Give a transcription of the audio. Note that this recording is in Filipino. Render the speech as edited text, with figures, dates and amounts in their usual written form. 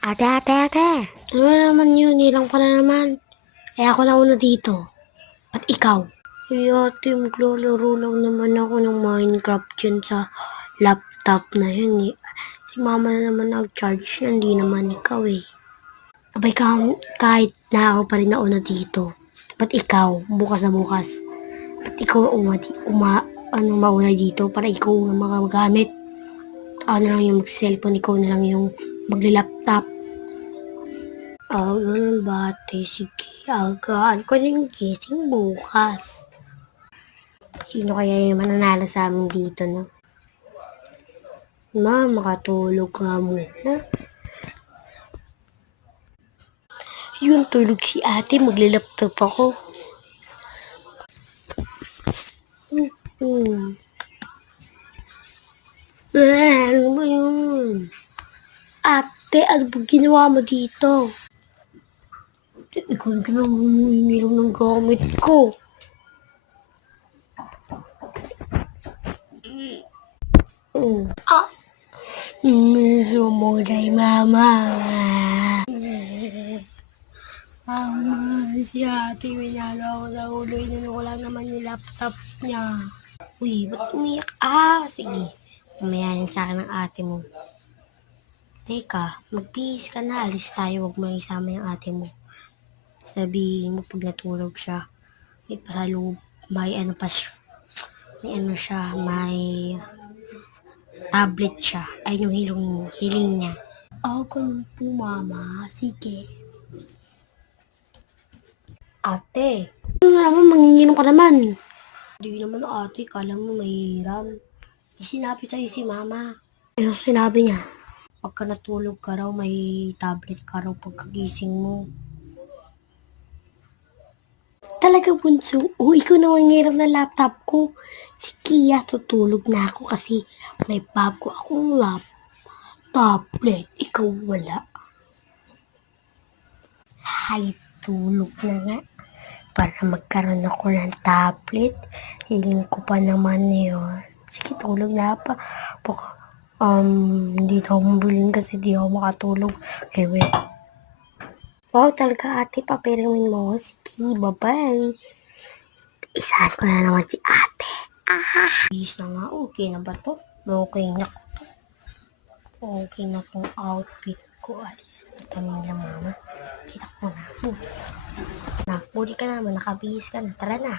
Ate, ate, ate. Ano naman yun? Nilang pa na naman. Eh ako nauna dito. At ikaw? Eh ate, maglalaro lang naman ako ng Minecraft dyan sa laptop na yun eh. Si mama na naman nag-charge yan, hindi naman ikaw eh. Abay kahit na ako pa rin nauna dito. Ba't ikaw? Bukas na bukas. Ba't ikaw mauna dito para ikaw na makagamit? Ako na lang yung mag-cellphone, ikaw na lang yung magli-laptop. Ganun ba ate? Sige, agaan ko ng gising bukas. Sino kaya yung mananalo sa amin dito, no? Makatulog nga muna. Yun, tulog si ate, magli-laptop ako. Ano ba yun? Ate, ano ba ginawa mo dito? Ikaw na kinamuhingi lang ng gamit ko. Miso mo kay mama. Mama, si ate minalo ako sa ulo. Inano ko lang naman yung laptop niya. Uy, ba't umiyak? Sige. Mamaya sa akin ng ate mo. Teka, magbihis ka na. Alis tayo. Huwag mo isama yung ate mo. Sabihin mo pag natulog siya. May pasalub. May ano pa siya. May tablet siya. Ay yung hiling niya. Ganun po mama. Sige. Ate. Ano naman, manginginom ka naman. Hindi naman ate, kala mo mahirap. Sinabi sa'yo si mama. Ano sinabi niya? Pagka natulog ka raw, may tablet ka raw pagkagising mo. Talaga bunso? Ikaw na mangiram ng laptop ko. Sige, tutulog na ako kasi may bago akong tablet. Ikaw wala. Hay, tulog na nga. Para magkaroon ako ng tablet. Hiling ko pa naman yun. Sige, tulog na pa. Hindi na ako mabiling kasi di ako makatulog. Okay, wait. Wow, talaga ate, papirimin mo. Sige, bye-bye. Isahan ko na naman si ate. Bis na nga, okay na ba to? Okay na ko to. Okay na tong outfit ko. Alis kami nila mama. Kita ko na. Budi ka naman, nakabihis ka na. Tara na.